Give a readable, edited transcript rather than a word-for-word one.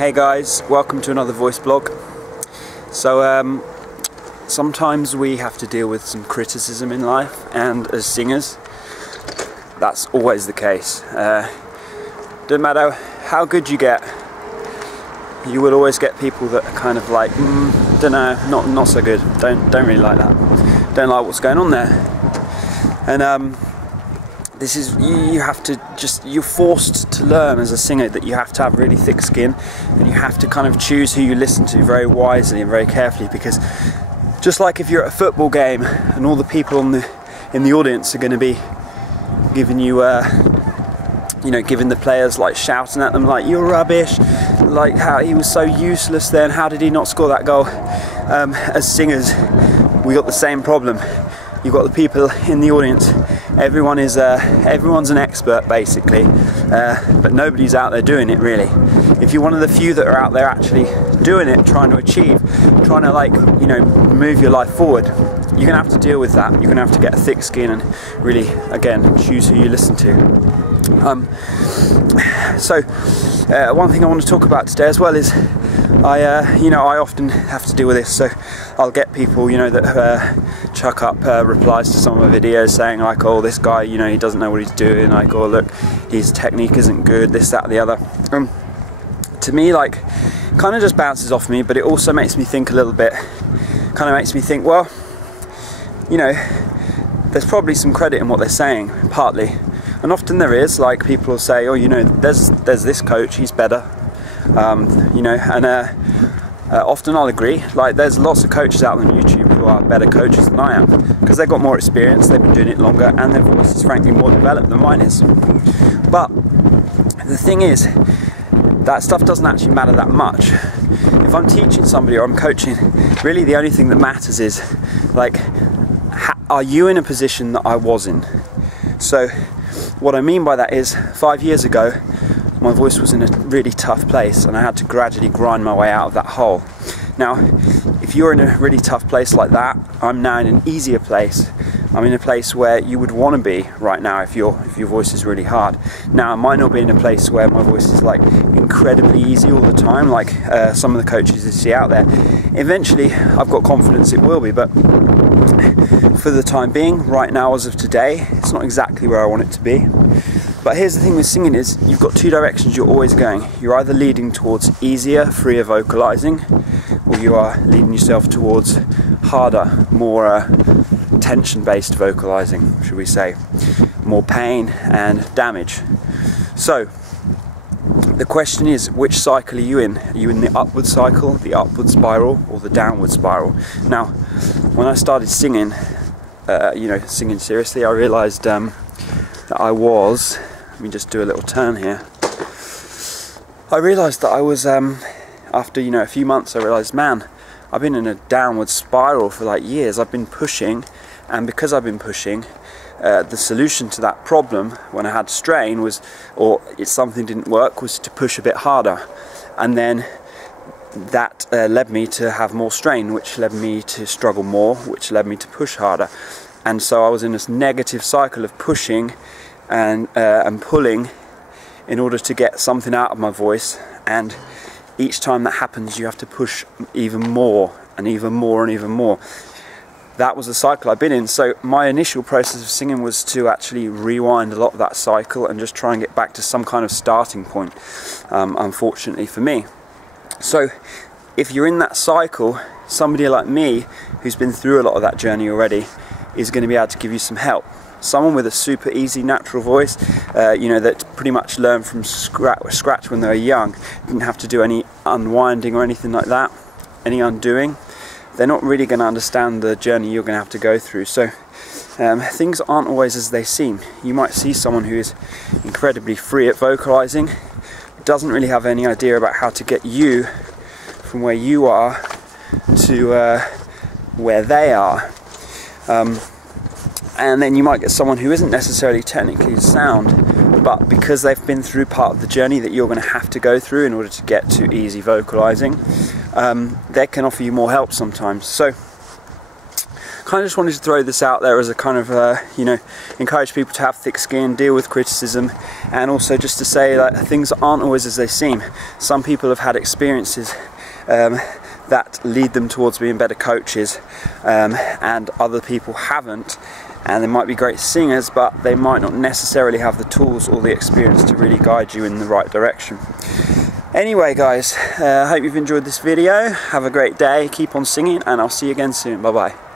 Hey guys, welcome to another voice blog. So sometimes we have to deal with some criticism in life, and as singers that's always the case. Doesn't matter how good you get, you will always get people that are kind of like, don't know, not so good, don't really like that, don't like what's going on there. And this is, you have to you're forced to learn as a singer that you have to have really thick skin, and you have to kind of choose who you listen to very wisely and very carefully, because just like if you're at a football game and all the people in the audience are going to be giving you giving the players, like, shouting at them like, you're rubbish, like how he was so useless then, how did he not score that goal? As singers we got the same problem. You've got the people in the audience, everyone's an expert basically, but nobody's out there doing it really. If you're one of the few that are out there actually doing it, trying to like, move your life forward, you're gonna have to deal with that. You're gonna have to get a thick skin and really, again, choose who you listen to. One thing I want to talk about today as well is I often have to deal with this. So I'll get people that chuck up replies to some of my videos saying like, oh, this guy, he doesn't know what he's doing, like, oh look, his technique isn't good, this, that, the other. To me, like, kind of just bounces off me, but it also makes me think a little bit, kind of makes me think, well, there's probably some credit in what they're saying, partly. And often there is, like, people will say, oh, there's this coach, he's better, often I'll agree. Like, there's lots of coaches out on YouTube who are better coaches than I am, because they've got more experience, they've been doing it longer, and their voice is frankly more developed than mine is. But the thing is, that stuff doesn't actually matter that much. If I'm teaching somebody or I'm coaching, really the only thing that matters is, like, are you in a position that I was in? So what I mean by that is, 5 years ago my voice was in a really tough place, and I had to gradually grind my way out of that hole. Now, if you're in a really tough place like that, I'm now in an easier place. I'm in a place where you would want to be right now if your voice is really hard. Now, I might not be in a place where my voice is like incredibly easy all the time, like some of the coaches you see out there. Eventually, I've got confidence it will be, but for the time being, right now, as of today, it's not exactly where I want it to be. But here's the thing with singing is, you've got two directions you're always going. You're either leading towards easier, freer vocalizing, or you are leading yourself towards harder, more tension-based vocalizing, should we say, more pain and damage. So the question is, which cycle are you in? Are you in the upward cycle, the upward spiral, or the downward spiral? Now, when I started singing, singing seriously, I realized that I was, let me just do a little turn here. I realized that I was, after a few months, I realized, man, I've been in a downward spiral for like years. I've been pushing, and because I've been pushing, the solution to that problem when I had strain was, or if something didn't work, was to push a bit harder. And then that led me to have more strain, which led me to struggle more, which led me to push harder. And so I was in this negative cycle of pushing and pulling in order to get something out of my voice. And each time that happens, you have to push even more and even more and even more. That was the cycle I've been in. So my initial process of singing was to actually rewind a lot of that cycle and just try and get back to some kind of starting point, unfortunately for me. So if you're in that cycle, somebody like me, who's been through a lot of that journey already, is going to be able to give you some help. Someone with a super easy natural voice, that pretty much learned from scratch when they were young, didn't have to do any unwinding or anything like that, any undoing, they're not really going to understand the journey you're going to have to go through. So things aren't always as they seem. You might see someone who is incredibly free at vocalizing, doesn't really have any idea about how to get you from where you are to where they are. And then you might get someone who isn't necessarily technically sound, but because they've been through part of the journey that you're going to have to go through in order to get to easy vocalizing, they can offer you more help sometimes. So kind of just wanted to throw this out there as a kind of, you know, encourage people to have thick skin, deal with criticism, and also just to say that things aren't always as they seem. Some people have had experiences that lead them towards being better coaches, and other people haven't, and they might be great singers, but they might not necessarily have the tools or the experience to really guide you in the right direction. Anyway guys, I hope you've enjoyed this video. Have a great day, keep on singing, and I'll see you again soon. Bye bye.